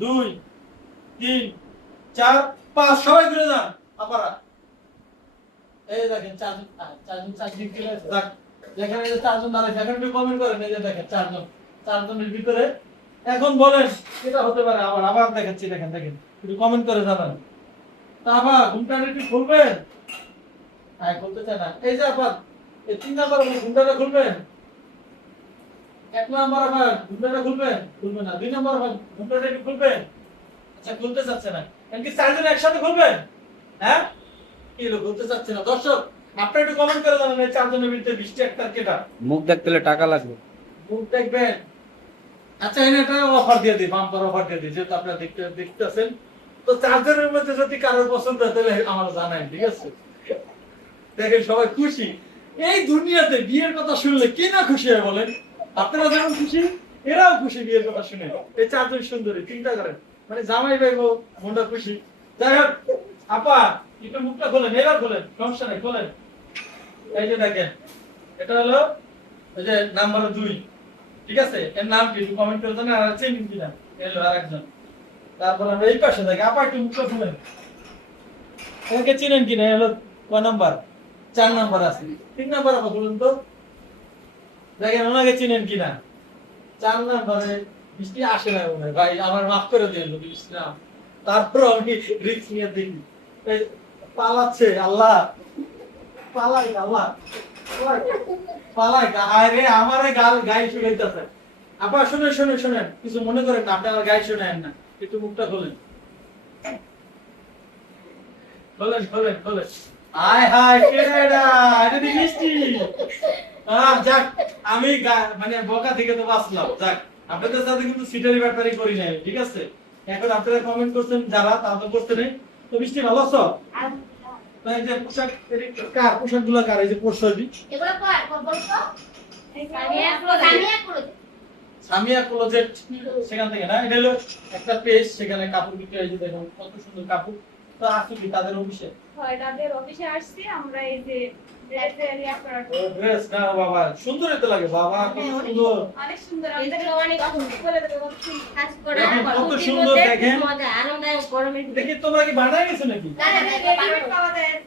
2 3 4 5 সবাই ঘুরে যান আপনারা এই দেখেন চারজন চারদিক থেকে যাক যেখানে এই যে চারজন দাঁড়ায় এখন একটু কমেন্ট করেন এই যে দেখেন চারজনের ভিতরে এখন বলেন এটা হতে পারে আবার দেখাচ্ছি দেখেন একটু কমেন্ট করে জানান তা আবার ঘুমটা একটু খুলবেন হ্যাঁ খুলতে চায় না এই যে আবার এই 3 নাম্বার ঘুমটাটা খুলবেন 1 নাম্বার আবার ঘুমটাটা খুলবে না 2 নাম্বার আবার ঘুমটাটা একটু খুলবেন আচ্ছা খুলতে চাচ্ছে না এমনকি চারজন একসাথে খুলবেন হ্যাঁ কি লোক খুলতে চাচ্ছে না দর্শক আপনারা একটু কমেন্ট করে জানান এই চারজনের ভিতরে 20 একটা কেটা মুখ দেখতে হলে টাকা লাগবে। মুখ দেখবেন আচ্ছা এনে একটা অফার দিয়ে দিই বাম্পার অফার দিয়ে দিই যেহেতু আপনারা দেখতেছেন তো চারজনের মধ্যে যদি কারোর পছন্দ হয় তাহলে আমার জানাই ঠিক আছে দেখেন সবাই খুশি এই দুনিয়াতে বিয়ের কথা শুনলে কে না খুশি হয় বলেন আপনারা যেমন খুশি এরাও খুশি বিয়ের কথা শুনে এই চারজন সুন্দরী চিন্তা করেন মানে জামাই ভাইবো মনটা খুশি যাই হোক আপা একটু মুখটা খোলেন এবার খোলেন সমস্যা নেই খোলেন এই যে দেখেন এটা হলো ওই যে নাম্বার 2 ঠিক আছে এর নাম কি একটু কমেন্ট করে দেন আর চেঞ্জ কিনা এলো আরেকজন তারপর আমরা এই পাশে দেখি আপা একটু মুখটা খুলেন একে চিনেন কিনা এলো কয় নাম্বার 4 নাম্বার আছে 3 নাম্বার আপা বলুন তো দেখেন ওনাকে চিনেন কিনা 4 নাম্বারে বৃষ্টি আসে না মনে হয়। ভাই আমার মাফ করে দিন বৃষ্টি না তারপর আমি রিস্ক নিয়ে দেখি এই পালাচ্ছে আল্লাহ পালাই আল্লাহ পালাই আরে আমারে গায়ে শুনাইতেছে আপা শুনেন কিছু মনে করেন না আপনি আমার গায়ে শুনেন না একটু মুখটা খোলেন খোলেন আয় হায় কেডা এটা দি মিষ্টি যাক আমি মানে বকা থেকে তো বাঁচলাম যাক আপনাদের সাথে কিন্তু সিটারি ব্যাপারই করি নাই ঠিক আছে এখন আপনারা কমেন্ট করছেন যারা তারা তো করতে নেই তো মিষ্টি ভালো আছো এই যে পোশাক পোশাকগুলো কার এই যে পোশাকই এগুলো কর বল তো সামিয়া ক্লোজেট সেখান থেকে না এটা হলো একটা পেজ সেখানে কাপড় বিক্রি হয় যে দেখুন কত সুন্দর কাপড় তো আসলে কি তাদের অফিসে হয় তাদের অফিসে আসছি আমরা এই যে ড্রেস না বাবা সুন্দর এত লাগে বাবা কত সুন্দর অনেক সুন্দর এগুলো অনেক বলে দেবো কাজ করে দেখেন কত সুন্দর দেখেন মজা আনন্দায়ক গরমের দেখি তোমরা কি বানায় গেছো নাকি পাওয়া যায়